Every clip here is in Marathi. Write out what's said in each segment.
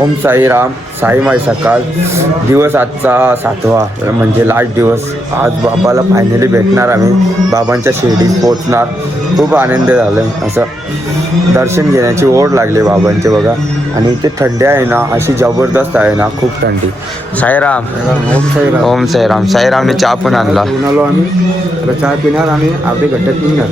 ओम साईराम, साई माई सकाळ. दिवस आजचा 7वा म्हणजे लास्ट दिवस. आज बाबाला फायनली भेटणार आम्ही, बाबांच्या शिर्डीत पोचणार. खूप आनंद झाला असं दर्शन घेण्याची ओढ लागली बाबांचे बघा. आणि इथे थंडी आहे ना अशी जबरदस्त आहे ना, खूप थंडी. साईराम. ओम साईराम. ओम साईराम. साईरामने चहा पण आणला. आलो आम्ही, आता चहा पिणार आणि अर्धे घंट्यात निघणार.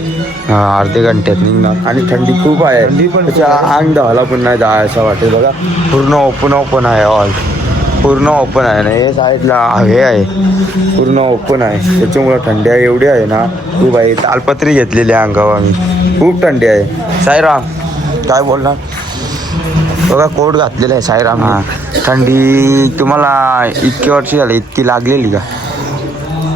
हां, अर्धे घंट्यात निघणार. आणि थंडी खूप आहे, त्याच्या अंग धावला पण नाही जाय असं वाटेल बघा. पूर्ण ओपन आहे हॉल, पूर्ण ओपन आहे ना. हे साईडला हे आहे, पूर्ण ओपन आहे, त्याच्यामुळं थंडी आहे एवढी आहे ना खूप आहे. तालपत्री घेतलेली आहे अंगावर आम्ही, खूप थंडी आहे. साईराम काय बोलणार बघा, कोट घातलेला आहे साईराम. थंडी तुम्हाला इतकी वर्षी झाली इतकी लागलेली का?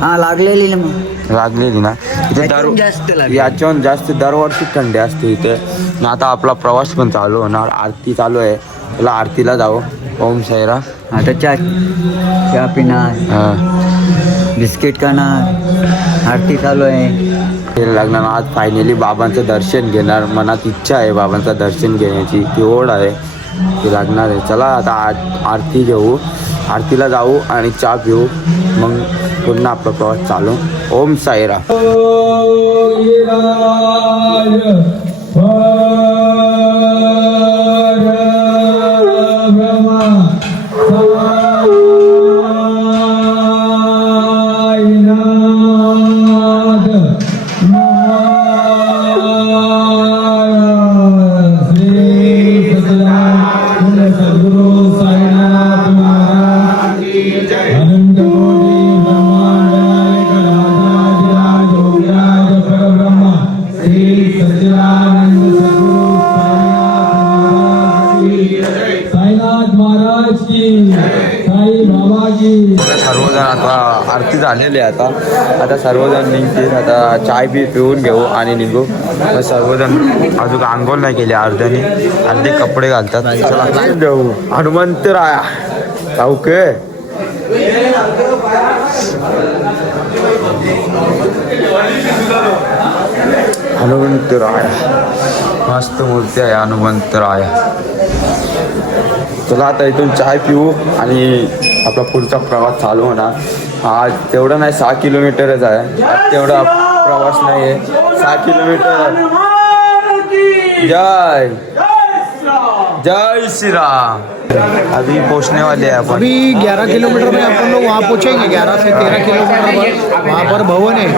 हां लागलेली ना, मग लागलेली ना. इथे याच्याहून जास्त दरवर्षी थंडी असते इथे ना. आता आपला प्रवास पण चालू होणार, आरती चालू आहे, त्याला आरतीला जाऊ. ओम साईराम. आता चहा पिणार, बिस्किट खाणार, आरती चालू आहे. लागणार आज फायनली बाबांचं दर्शन घेणार. मनात इच्छा आहे बाबांचं दर्शन घेण्याची, ती ओढ आहे, ती लागणार आहे. चला आता आरती घेऊ, आरतीला जाऊ आणि चहा पिऊ, मग पुन्हा आपला प्रवास चालू. ओम साईराम. सर्वजण आता आरती झालेली आहे. आता सर्वजण निघतील. आता चाय बी पिऊन घेऊ आणि निघू. सर्वजण अजून आंघोळ नाही केली, अर्धे कपडे घालतात. चला देऊ हनुमंत राया ओके. हनुमंत राया मस्त मूर्ती आहे हनुमंत राया. चला आता इथून चाय पिऊ आणि आपला पुढचा प्रवास चालू होणार. आज तेवढं नाही, 6 किलोमीटरच आहे, तेवढा प्रवास नाही आहे, 6 किलोमीटर. जय जय श्री राम. अभी पहुंचने वाले हैं अपन. अभी 11 किलोमीटर में अपन लोग वहाँ पहुँचेंगे. 11 से 13 किलोमीटर वहाँ पर भवन है,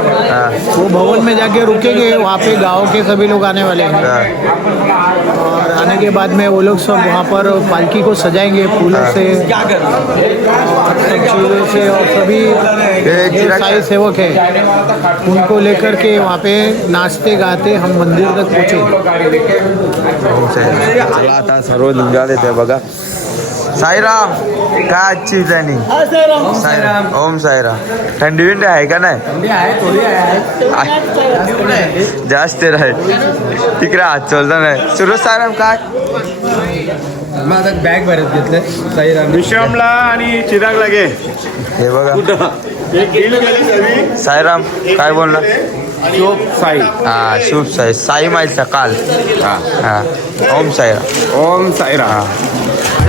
वो भवन में जाके रुकेंगे. वहाँ पे गांव के सभी लोग आने वाले हैं और आने के बाद में वो लोग सब वहाँ पर पालकी को सजाएंगे फूलों से और सब चीज़ों से. और सभी जो साई सेवक हैं उनको लेकर के वहाँ पे नाचते गाते हम मंदिर तक पहुँचे. चला आता सर्व निघाले ते बघा. साईराम काय आजची प्लॅनिंग? साईराम. ओम साईराम. थंडी विंडी आहे का नाही? जास्त आहे तिकडे हात चलता नाही. सुरू साईराम काय माझा बॅग भरत घेतलं साईराम विश्रामला आणि चिरागला घे. हे बघा साईराम काय बोलणार? शुभ साई. हा शुभ साई. साई माई सकाळ. हा ओम साईराम. ओम साईराम.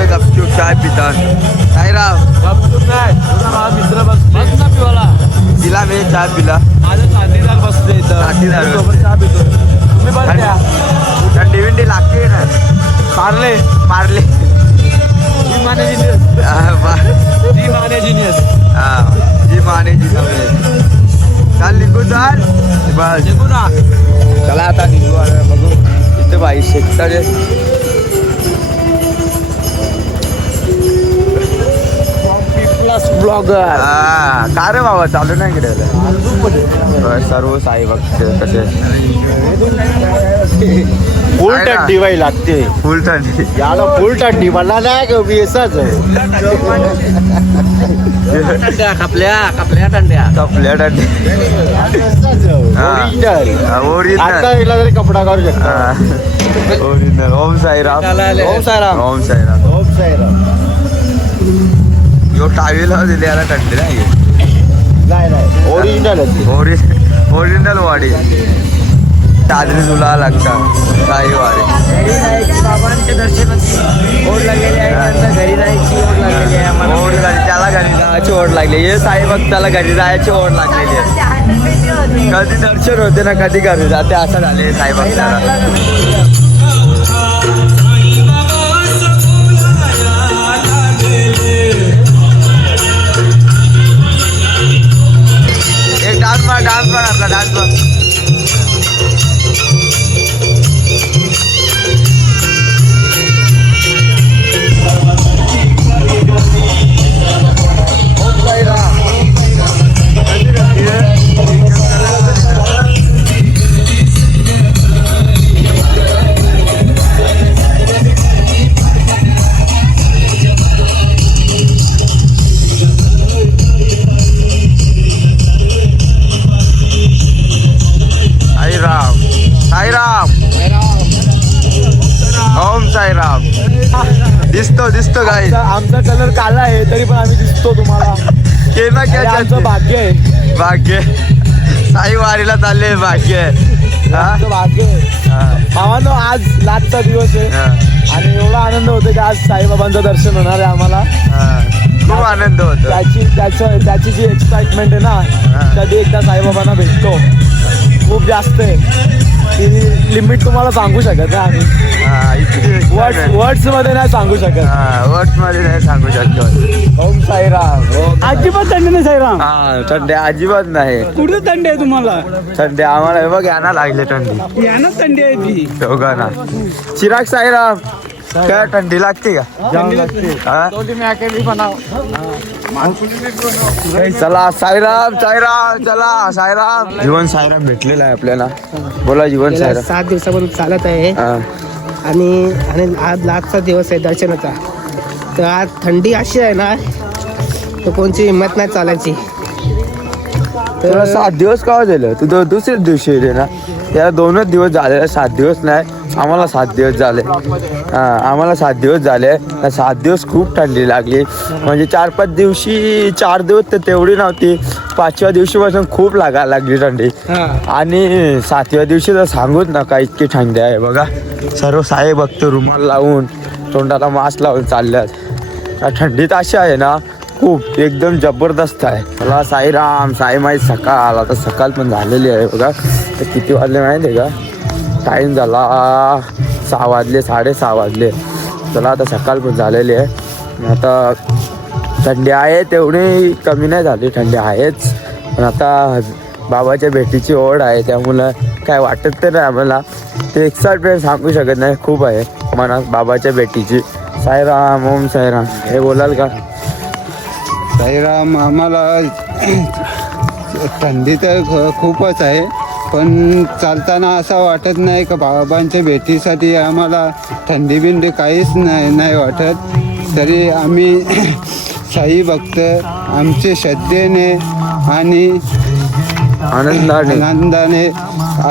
गपचूप चाय पितात. साईराम मित्र बसला पिला मी चहा पिला. माझं साथीदार बसले साथीदार चहा पितो. तुम्ही बरं द्या. थंडी विंडी लागते ना. पार्ले मारले जी माने जिनियस जी माने जी चाल निघू चाल बस. निघू ना. चला आता निघू. बघू इथे बाई शेतकरी ब्लॉगर. का रे बाबा चालू नाही गेलेलं. सर्व साई भक्त कसे फुल टड्डी बाई लागते. फुल थंडी. याला फुल टड्डी मला नाही का मी असाच आहे. कपल्या टंड्या कपल्या थंडी ओरिजिनल. आता हिला तरी कपडा करू शकता. ओरिजिनल. ओम साईराम. ओम साईराम. ओम साईराम. ओम साईराम. यो टावेल दिली याला थंडी नाही. नाही ओरिजिनल ओरिजिनल वाडी. दादरी तुला लागतात साई वारी. घरी जायची बाबांच्या दर्शनाची ओढ लागलेली आहे. नंतर घरी जायची ओढ लागलेली आहे आम्हाला. ओढ त्याला घरी जायची ओढ लागली. हे साई भक्ताला घरी जायची ओढ लागलेली आहे. कधी दर्शन होते ना कधी घरी जाते असं झाले साई भक्ताला. एक डान्स मार आपला डान्स मार. ओम साईराम. दिसतो काय आमचा कलर काला आहे तरी पण आम्ही दिसतो तुम्हाला. केना आमचं भाग्य आहे. भाग्य साई वारीला चालले भाग्य. आमचं भाग्य आहे. भावांनो आज लास्टचा दिवस आहे आणि एवढा आनंद होतो की आज साईबाबांचं दर्शन होणार आहे आम्हाला. खूप आनंद होतो. त्याची जी एक्साइटमेंट आहे ना कधी एकदा साईबाबांना भेटतो खूप जास्त आहे. ती लिमिट तुम्हाला सांगू शकत नाही आम्ही. वर्ड्स मध्ये नाही सांगू शकत. वर्ड्स मध्ये नाही सांगू शकतो. ओम साईराम. अजिबात थंडी नाही साईराम. थंडी अजिबात नाही. कुठे थंडी आहे तुम्हाला? थंडी आम्हाला हे बघ यांना लागले थंडी. यांना थंडी आहे ती दोघांना. चिराग साईराम काय थंडी लागते का? चला साईराम साईराम चला साईराम. जीवन साईराम भेटलेला आहे आपल्याला. बोला जीवन साईराम. 7 दिवसापासून चालत आहे आणि आज लास्टचा दिवस आहे दर्शनाचा. तर आज थंडी अशी आहे ना तर कोणची हिंमत नाही चालायची. तुला 7 दिवस का झालं? तू दुसऱ्याच दिवशी येते ना. याला 2च दिवस झाले. 7 दिवस नाही आम्हाला 7 दिवस झाले. आम्हाला 7 दिवस झाले. 7 दिवस खूप थंडी लागली. म्हणजे 4-5 दिवशी 4 दिवस तर तेवढी नव्हती. 5व्या दिवशीपासून खूप लागायला लागली थंडी. आणि 7व्या दिवशी तर सांगूच नका इतकी थंडी आहे. बघा सर्व साई भक्त रुमाल लावून तोंडाला मास्क लावून चालल्यात. थंडीत अशी आहे ना खूप एकदम जबरदस्त आहे. मला साईराम साई माई सकाळ. आता सकाळ पण झालेली आहे बघा. तर किती वाजले माहिती आहे का? टाईम झाला 6 वाजले 6:30 वाजले. चला आता सकाळ पण झालेली आहे. आता थंडी आहे तेवढी कमी नाही झाली. थंडी आहेच पण आता बाबाच्या भेटीची ओढ आहे त्यामुळं काय वाटत तर नाही आम्हाला. ते एक्साइटमेंट सांगू शकत नाही. खूप आहे मनात बाबाच्या भेटीची. साईराम ओम साईराम हे बोलाल का? साईराम. आम्हाला थंडी तर खूपच आहे पण चालताना असं वाटत नाही का बाबांच्या भेटीसाठी आम्हाला थंडी बिंडी काहीच नाही वाटत. तरी आम्ही साई भक्त आमचे श्रद्धेने आणि आनंदाने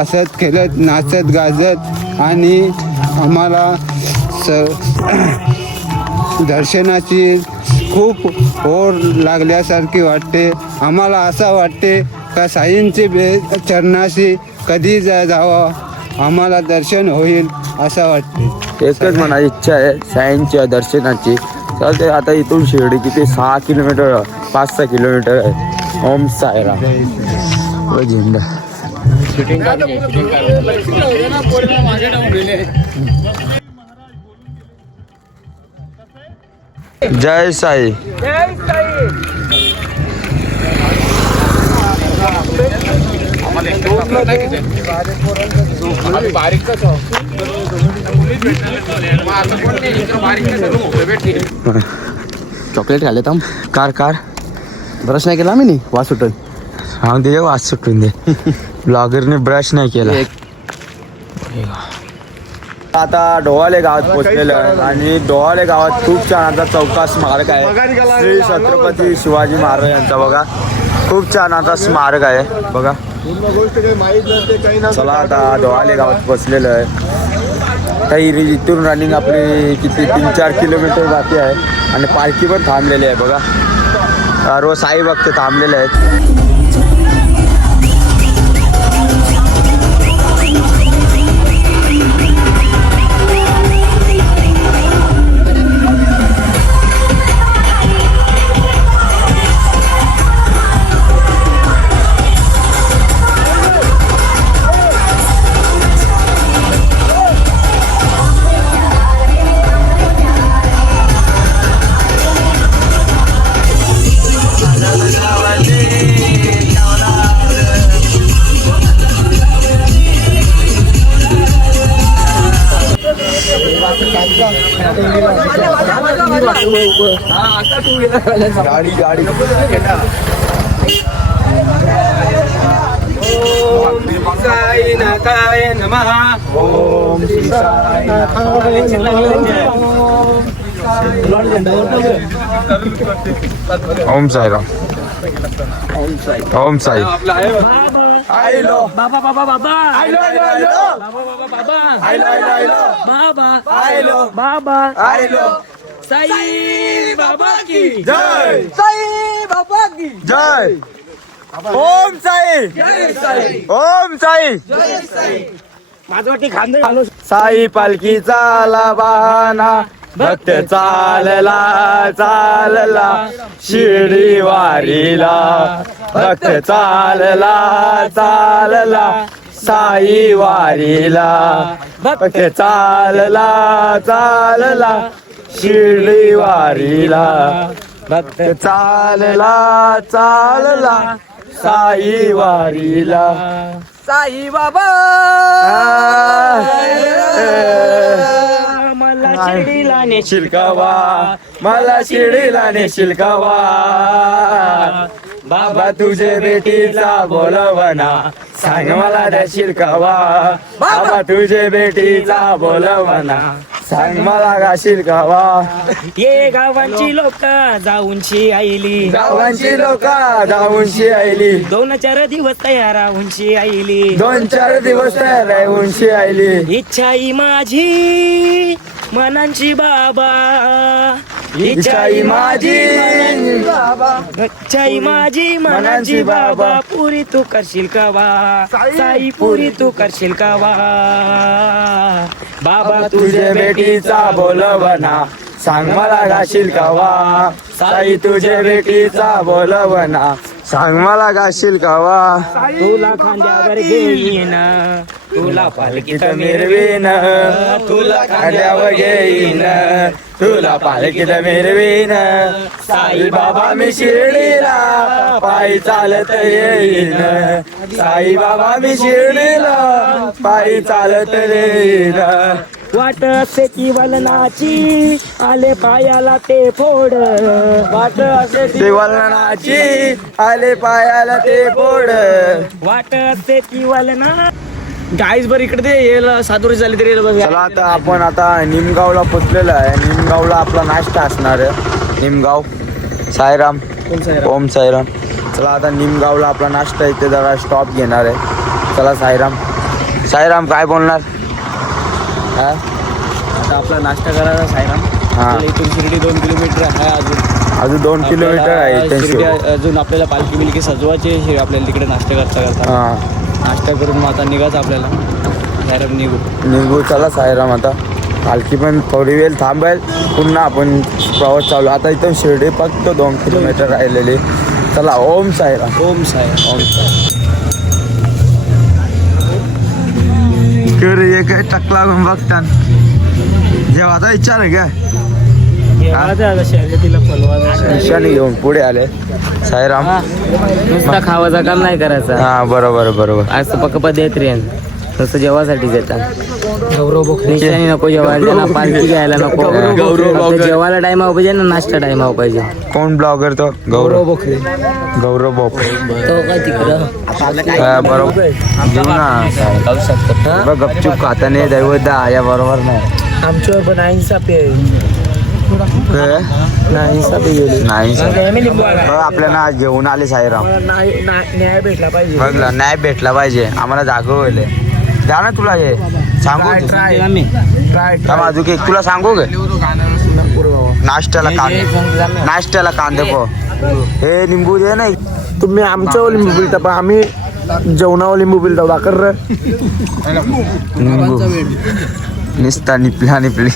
असत खेळत नाचत गाजत आणि आम्हाला दर्शनाची खूप ओढ लागल्यासारखी वाटते. आम्हाला असं वाटते का साईंचे चरणाशी कधी जावं आम्हाला दर्शन होईल असं वाटते. एकच म्हणा इच्छा आहे साईंच्या दर्शनाची. चालते आता इथून शिर्डी किती 6 किलोमीटर 5-6 किलोमीटर आहे. ओम साईराम. झेंडा जय साई. चॉकलेट खाले थांब. कार ब्रश नाही केला आम्ही नाही वास सुटल. हा दे वास सुटून दे. ब्लॉगरने ब्रश नाही केला. आता डोहाळे गावात पोहोचलेलं आहे आणि डोहाळे गावात खूप छान आता चौका स्मारक आहे. श्री छत्रपती शिवाजी महाराज यांचा बघा खूप छान आता स्मारक आहे बघा. चला आता डोहाळे गावात पोहोचलेलं आहे. काही इथून रनिंग आपली किती 3-4 किलोमीटर बाकी आहे आणि पालखी पण थांबलेली आहे बघा. सर्व साई भक्त थांबलेले आहेत. गाडी गाडी ओम साईराम ओम साई आयलो बाबा बाबा बाबा आयलो आयलो आयलो बाबा बाबा आयलो आयलो आयलो बाबा आयलो बाबा आयलो साई बाबा की जय साई बाबा की जय ओम साई ओम साई माझं वाटी खांदे घालू साई पालखीचा बहाना भक्त चालला चालला शिर्डी वारीला भक्त चालला चालला साई वारीला भक्त चालला चालला शिर्डी वारीला भक्त चालला चालला साई वारीला साई बाबा मला शिर्डीला नेशील शिलकावा मला शिर्डीला नेशील कावा बाबा तुझे बेटीचा बोलवना सांग मला देशील कावा बाबा तुझे बेटीचा बोलवना सांग मला गाशील कावा ये गावांची लोक जाऊनशी आईली गावांची लोक जाऊनशी आयली 2-4 दिवस तयार राहूनशी आईली 2-4 दिवस राहूनशी आयली इच्छाई माझी मनांची बाबा इच्छाई माझी इच्छाई माझी मनांची बाबा पुरी तू करशील का वा साई पुरी तू करशील का वा बाबा तुझे बेटीचा बोलवना सांग मला गाशील कावा साई तुझे बेटीचा बोलवना सांग मला गाशील कावा तुला खांद्यावर घेईन तुला पालखीत मिरवीन तुला खांद्यावर घेईन तुला पालखीत मिरवीन साई बाबा मी शिर्डीला पायी चालत येईन साई बाबा मी शिर्डीला पायी चालत येईन वाट असे की वलनाची आले पायाला ते फोड वाट असे ती वलनाची आले पायाला ते पोड वाट असे की वलना गाईज बर इकडे ते येला सातुरी झाली तरी चला आता आपण आता निमगावला पोचलेलो आहे निमगावला आपला नाश्ता असणार आहे निमगाव साईराम ओम साईराम चला आता निमगावला आपला नाश्ता इथे जरा स्टॉप घेणार आहे चला साईराम साईराम काय बोलणार हा आता आपला नाश्ता करायचा साईराम हा. आपल्याला इथून शिर्डी 2 किलोमीटर आहे अजून 2 किलोमीटर आहे आपल्याला इथे शिर्डी अजून आपल्याला पालखी बिलकी सजवायची हे आपल्याला तिकडे नाश्ता करता हा नाश्ता करून मग आता निघायचं आपल्याला साईराम निघू निघू चला साईराम आता पालखी पण थोडी वेळ थांबेल पुन्हा आपण प्रवास चालू आता इथून शिर्डी फक्त 2 किलोमीटर राहिलेली चला ओम साईराम ओम साईराम ओम एक टकला बघता जेव्हा इच्छा नाही काय शर्यतीला पलवायचं निशाने घेऊन पुढे आले साईराम नुसता खावाचा काम नाही करायचा हा बरोबर बरोबर आज तर पक्क देत रे नुसतं जेवासाठी देतात निशाने नको जेवायला त्यांना पालखी घ्यायला नको फक्त जेवायला टाइम पाहिजे ना नाश्ता टाइम पाहिजे कोण ब्लॉगर तो गौरव बोखरे गौरव बोखरे तो काय तिकडं हा, बरोबर घेऊ ना बघ, गपचूप खाता नाही दैवत या बरोबर नाही आमच्यावर पण इन्साफ नाही बघ आपल्याला आज घेऊन आले साईराम न्याय भेटला पाहिजे बघ ना, न्याय भेटला पाहिजे आम्हाला जागवले जा ना तुला हे सांगू अजून एक तुला सांगू गे नाश्त्याला कांदे पो हे लिंबू दे नाही तुम्ही आमच्यावर लिंबू पिलता पण आम्ही जेवणावर लिंबू पिलता दाखर रे लिंबू निसता निपली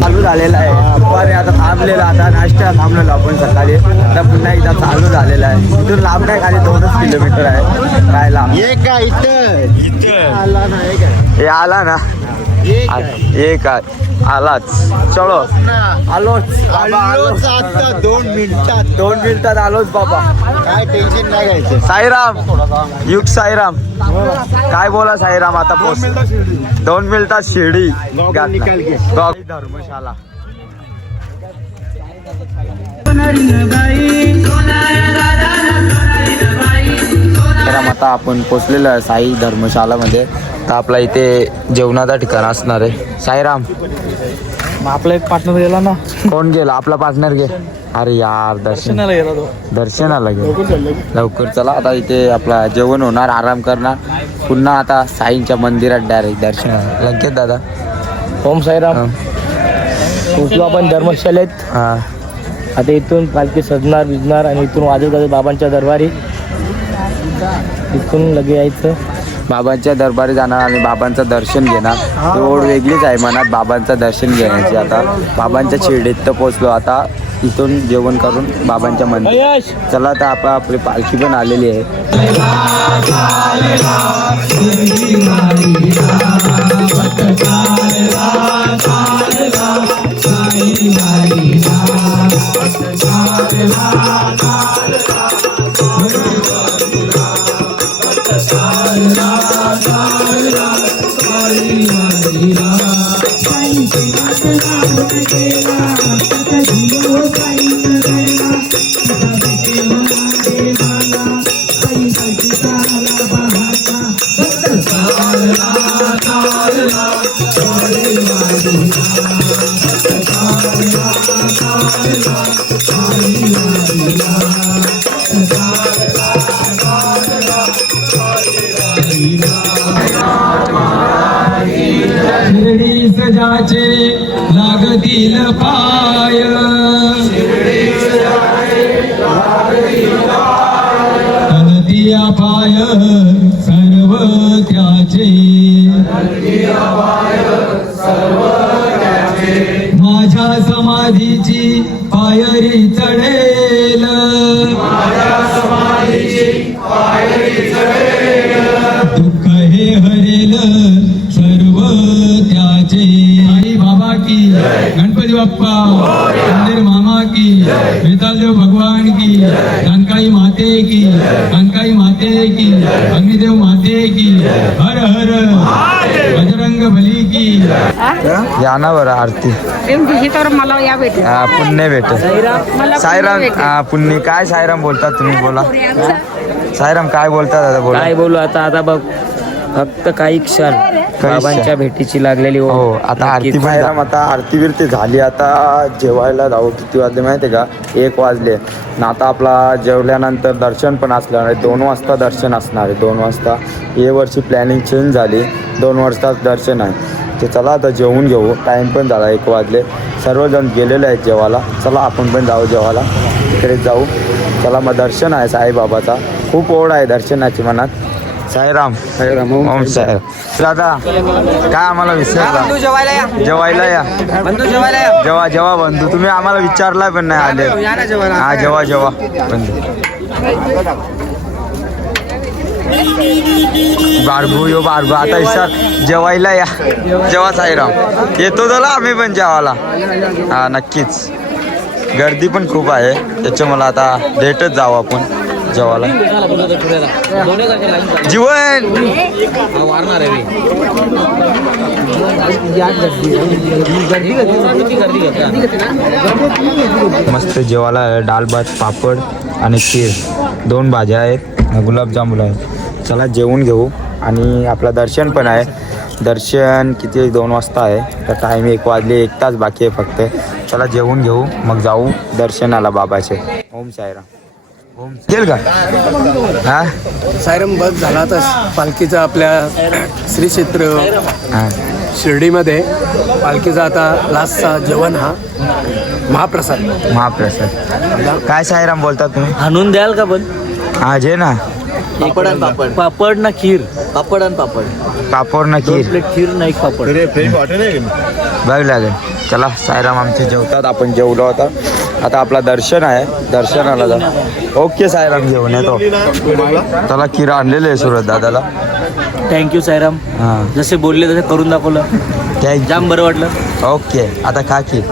चालू झालेला आहे दुपारी आता थांबलेला आता नाश्ता थांबलेलो आपण सकाळी आता पुन्हा एकदा चालू झालेला आहे इथून लांब नाही खाली 2 किलोमीटर आहे काय लांब हे काय इथं आला नाही काय हे आला ना एक आहे आलाच चलो आलोच आलोच आता 2 मिनिटात 2 मिनिटात आलोच बाबा. काय टेन्शन नाही घ्यायचं. साईराम युग साईराम काय बोला साईराम आता पोच 2 मिनिटात शिर्डी धर्मशाला. साईराम आता आपण पोचलेलो आहे साई धर्मशालामध्ये. तर आपला इथे जेवणाचा ठिकाण असणार आहे. साईराम आपला एक पार्टनर गेला ना, कोण गेला आपला पार्टनर गे. अरे यार दर्शनाला गेला तो. दर्शनाला गेला. लवकर चला आता इथे आपला जेवण होणार, आराम करणार, पुन्हा आता साईंच्या मंदिरात डायरेक्ट दर्शनाला. लंकेत दादा ओम साईराम. पोचलो आपण धर्मशाळेत. हा आता इथून पालखी सजणार भिजणार आणि इथून वाजत बाबांच्या दरबारी. इथून लगे यायचं बाबांच्या दरबारी जाणार आणि बाबांचं दर्शन घेणार. ती ओढ वेगळीच आहे मनात बाबांचं दर्शन घेण्याची. आता बाबांच्या शिर्डीत तर पोचलो. आता इथून जेवण करून बाबांच्या मंदिर चला. तर आपली पालखी पण आलेली आहे. शिर्डी सजाचे लागतील पाय, हलतिया पाय सर्व त्याचे, माझ्या समाधीची पायरी चढेल, दुःख हे हरेल सर्व त्याचे. आई बाबा की, गणपती बाप्पा, मंदिर मामा की, वेतालदेव भगवान की, कनकाई माते की, कनकाई माते की, अग्निदेव माते की, हर हर बजरंग बली की. या ना बरं आरती तर मला या भेटेल पुण्य भेट. साईराम पुण्य काय साईराम बोलतात तुम्ही बोला. साईराम काय बोलतात आता बोला. काय बोलू आता. आता बघ फक्त काही क्षण बाबांच्या भेटीची लागलेली. हो आता आरती साईराम आता आरती बिरती झाली. आता जेवायला जाऊ. किती वाजले माहिती आहे का 1 वाजले ना. आता आपला जेवल्यानंतर दर्शन पण असणार आहे. 2 वाजता दर्शन असणार आहे. 2 वाजता हे वर्षी प्लॅनिंग चेंज झाली. 2 वाजता दर्शन आहे. ते चला आता जेवून घेऊ. टाईम पण झाला 1 वाजले. सर्वजण गेलेले आहेत जेवायला. चला आपण पण जाऊ जेवायला. इकडे जाऊ चला. मग दर्शन आहे साईबाबाचा. खूप ओढ आहे दर्शनाची मनात. साईराम साईराम ओम साईराम. दादा काय आम्हाला विसरला. जेवायला या जेव्हा जेव्हा बंधू तुम्ही आम्हाला विचारला पण नाही आले. हा जेव्हा जेव्हा बंधू बारगू यो बारगू आता विचार जेवायला या. जेव्हा साईराम येतो त्याला आम्ही पण जेवायला. हा नक्कीच. गर्दी पण खूप आहे त्याच्यामुळे आता लेटच जाऊ आपण जेवायला. जीवन मस्त जेवायला डाळ भात पापड आणि खीर 2 भाज्या आहेत. गुलाबजामुन आहे. चला जेवून घेऊ. आणि आपला दर्शन पण आहे. दर्शन किती 2 वाजता आहे. तर टाईम 1 वाजले. 1 तास बाकी आहे फक्त. चला जेवून घेऊ मग जाऊ दर्शनाला बाबाचे. ओम साईराम. ओम केल का हा साईराम बस झाला तर पालखीचा आपल्या श्री क्षेत्र हां शिर्डीमध्ये पालखीचा आता लास्टचा जेवण हा महाप्रसाद. महाप्रसाद काय साईराम बोलता तुम्ही. आणून द्याल का पण. हा जे ना पापड आणि पापड. पापड ना खीर. पापड आणि पापड. पापड ना खीर प्लेट खीर ना एक पापड. बघ लागेल. चला साईराम आमचे जेवतात, आपण जेवलो होता. आता आपला दर्शन आहे, दर्शनाला जा. ओके साईराम, घेऊन येतो. त्याला खीर आणलेले आहे सुरत दादाला. थँक्यू साईराम. हां जसे बोलले तसे करून दाखवलं. थँक्यू. जाम बरं वाटलं. ओके आता खा खीर.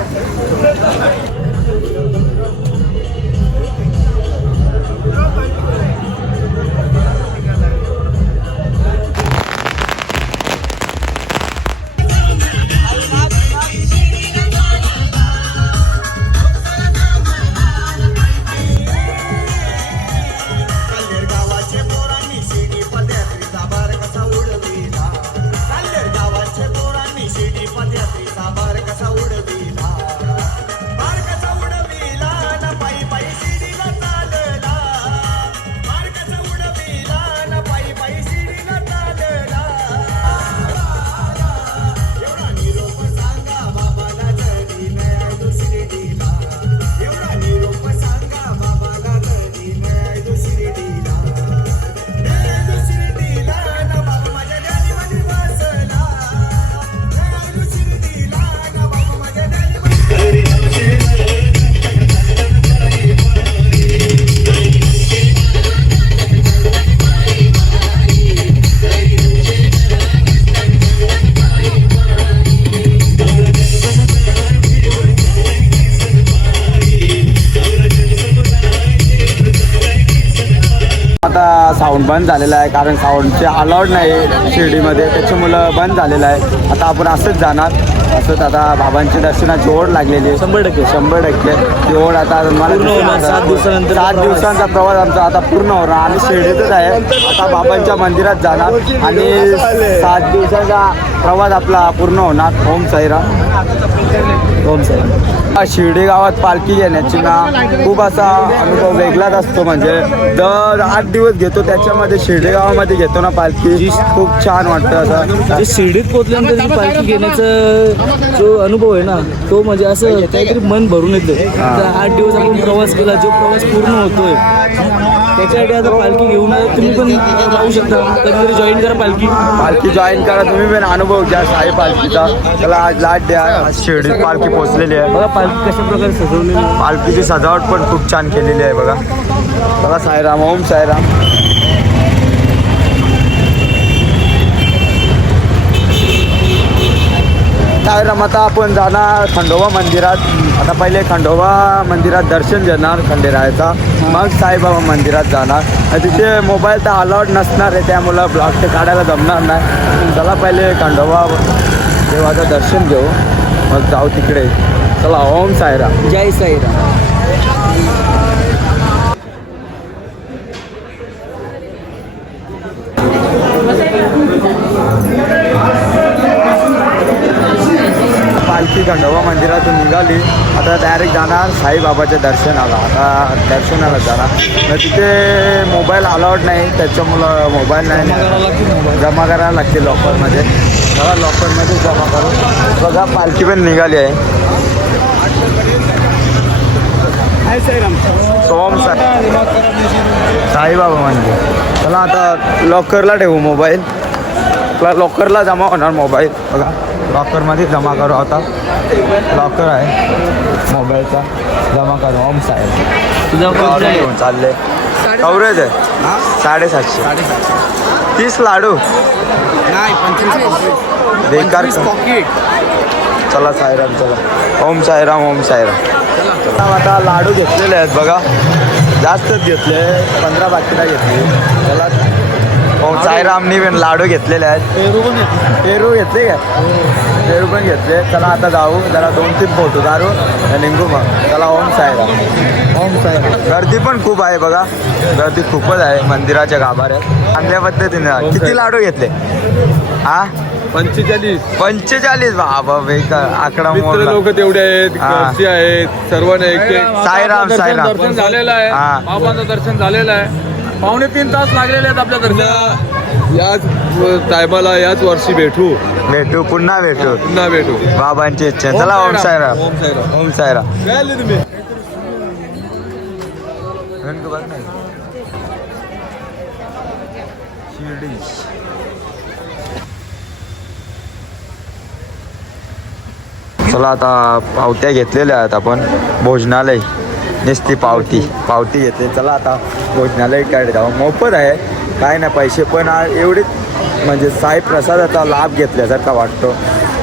आता साऊंड बंद झालेला आहे, कारण साऊंडचे अलाउड नाही शिर्डीमध्ये, त्याच्यामुळं बंद झालेलं आहे. आता आपण असंच जाणार. असंच आता बाबांच्या दर्शनाची ओढ लागलेली आहे. 100% ती ओढ आता मला 7 दिवसानंतर 7 दिवसांचा प्रवास आमचा आता पूर्ण होणार. आम्ही शिर्डीतच आहे, आता बाबांच्या मंदिरात जाणार आणि 7 दिवसाचा प्रवास आपला पूर्ण होणार. ओम साईराम. ओम साईराम. शिर्डी गावात पालखी घेण्याची ना खूप असा अनुभव वेगळाच असतो. म्हणजे दर 8 दिवस घेतो, त्याच्यामध्ये शिर्डी गावामध्ये घेतो ना पालखी, खूप छान वाटतं. असं शिर्डीत पोहोचल्यानंतर जी पालखी घेण्याचा जो अनुभव आहे ना, तो म्हणजे असं काहीतरी मन भरून येतं. 8 दिवस आपण प्रवास केला, जो प्रवास पूर्ण होतोय त्याच्यासाठी आता पालखी घेऊन तुम्ही पण जाऊ शकता. कधीतरी जॉईन करा पालखी जॉईन करा तुम्ही पण, अनुभव घ्या साई पालखीचा. त्याला आज लाट द्या. शिर्डीत पालखी पोहोचलेली आहे बघा पालखी कशा प्रकारे सजवलेली आहे. पालखीची सजावट पण खूप छान केलेली आहे बघा. बघा साईराम. ओम साईराम. साईराम. आता आपण जाणार खंडोबा मंदिरात. आता पहिले खंडोबा मंदिरात दर्शन घेणार खंडेरायाचा, मग साईबाबा मंदिरात जाणार. तिथे मोबाईल तर अलाउड नसणार आहे, त्यामुळं ब्लॉग ते काढायला जमणार नाही. चला पहिले खंडोबा देवाचं दर्शन घेऊ, मग जाऊ तिकडे. चला. ओम साईराम. जय साईराम. पालखी खंडोबा मंदिरातून निघाली. आता डायरेक्ट जाणार साईबाबाच्या दर्शनाला. आता दर्शनाला जाणार. तर तिथे मोबाईल अलाउड नाही, त्याच्यामुळं मोबाईल नाही जमा करायला लागते लॉकरमध्ये. बघा लॉकरमध्ये जमा करू. बघा पालखी पण निघाली आहे. सोम साईबाबा मंदिर. चला आता लॉकरला ठेवू मोबाईल. लॉकरला जमा होणार मोबाईल. बघा लॉकरमध्ये जमा करू. आता लॉकर आहे मोबाईलचा, जमा करू. ओम साहेब तुझा घेऊन चालले. कवरेज आहे 750. 30 लाडू बेकार. चला साईराम. चला. ओम साईराम. ओम साईराम. आता लाडू घेतलेले आहेत बघा, जास्तच घेतले, 15 बाकीला घेतले. चला. ओम साईरामनी पण लाडू घेतलेले आहेत. पेरू घेतले का? पेरू पण घेतले. चला आता जाऊ, जरा 2-3 फोटो काढू निघू मग. चला. ओम साईराम. ओम साईराम. गर्दी पण खूप आहे बघा, गर्दी खूपच आहे मंदिराच्या गाभाऱ्यात. चांगल्या पद्धतीने. किती लाडू घेतले? हा 45. बाबा बेकार आकडा. लोक तेवढे आहेत, घरचे आहेत, सर्वांना साईराम. साईराम. दर्शन झालेलं आहे. बाबांचं दर्शन झालेलं आहे. 2.5 तास लागलेले आहेत आपल्या दर्शनाला. याच टायमाला याच वर्षी भेटू पुन्हा भेटू. बाबांची इच्छा. चला. ओम साईराम. ओम साईराम. ओम साईराम. काय आले तुम्ही? चला आता पावत्या घेतलेल्या आहेत आपण. भोजनालय नुसती पावती घेतली. चला आता भोजनालयकडे जाऊ. मोफत आहे, काय नाही पैसे, पण एवढीच म्हणजे साई प्रसादाचा लाभ घेतल्यासारखा वाटतो.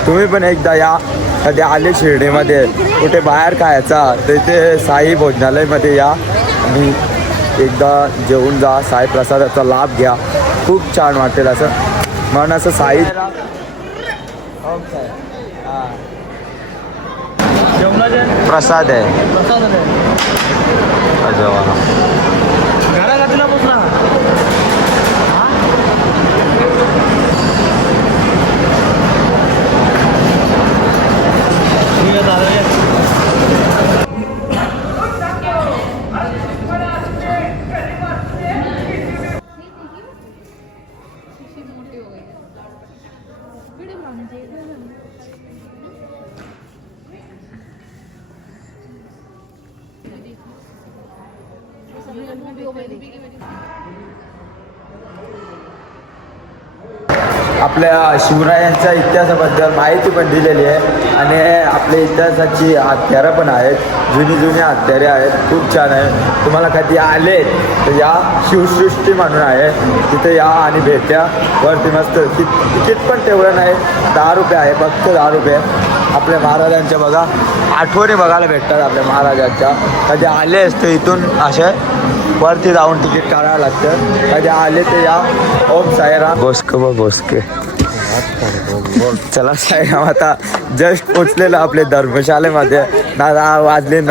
तुम्ही पण एकदा या, कधी आले शिर्डीमध्ये कुठे बाहेर खायचा तर इथे साई भोजनालयमध्ये या आणि एकदा जेवून जा, साई प्रसादाचा लाभ घ्या. खूप छान वाटेल असं. म्हणून असं साई प्रसाद आहे. आपल्या शिवरायांच्या इतिहासाबद्दल माहिती पण दिलेली आहे आणि आपल्या इतिहासाची हत्यारं पण आहेत. जुनी हत्यारे आहेत. खूप छान आहे. तुम्हाला कधी आले तर या शिवसृष्टी म्हणून आहे, तिथे या आणि भेट्या. वरती मस्त तिकीट पण तेवढं नाही, 10 रुपये आहे, फक्त 10 रुपये. आपल्या महाराजांच्या बघा आठवणी बघायला भेटतात आपल्या महाराजांच्या. कधी आलेस तर इथून असे वरती जाऊन तिकीट काढावं लागतं. कधी आले तर या. ओम साईराम. बोसके चला साईराम. आता जस्ट पोचलेलं आपले धर्मशालेमध्ये. 9 वाजले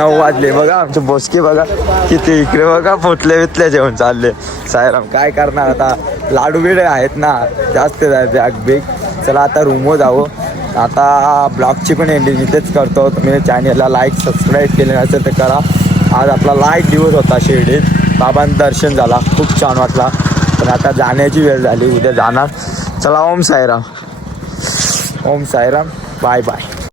बघा. आमचे बोसके बघा किती इकडे बघा पोचले जेवण चालले. साईराम काय करणार आता, लाडू बिडे आहेत ना जास्त बॅग बिग. चला आता रूमवर जाऊ. आता ब्लॉगची पण एंडिंग इथेच करतो. तुम्ही चॅनलला लाईक सबस्क्राईब केले नसेल तर करा. आज आपला लाईक दिवस होता शिर्डीत. बाबांचं दर्शन झाला, खूप छान वाटला. पण आता जाण्याची वेळ झाली, उद्या जाणार. चला ओम साईराम. Bye bye.